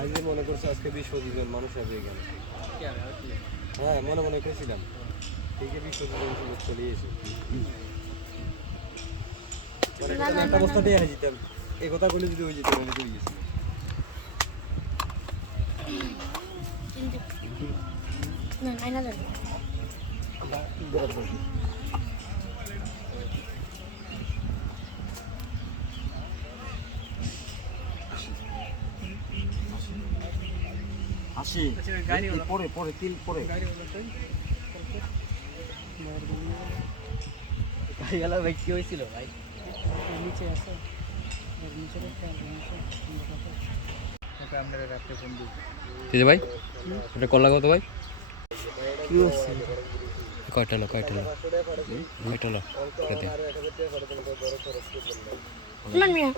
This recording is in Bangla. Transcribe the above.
আজকে মনে করছে আজকে 20-25 জন মানুষ হবে এখানে। হ্যাঁ মনে মনে করেছিলাম ঠিক 20-25 জন চলে এসে একটা বস্তা দিয়ে যেতাম এই কথা বলে যদি হয়ে যেত আমি তো গেছি। না আয়না দেন আসি পরে পরে তিল পরে গাড়িওয়ালা ভাই কি হয়েছিল ভাই? নিচে আছে আপনারা রাত্রে ফোন দিই দিদি ভাই এটা কলা কত ভাই? কি হচ্ছে কয়টা না কয়টা না কয়টা না মান মিয়া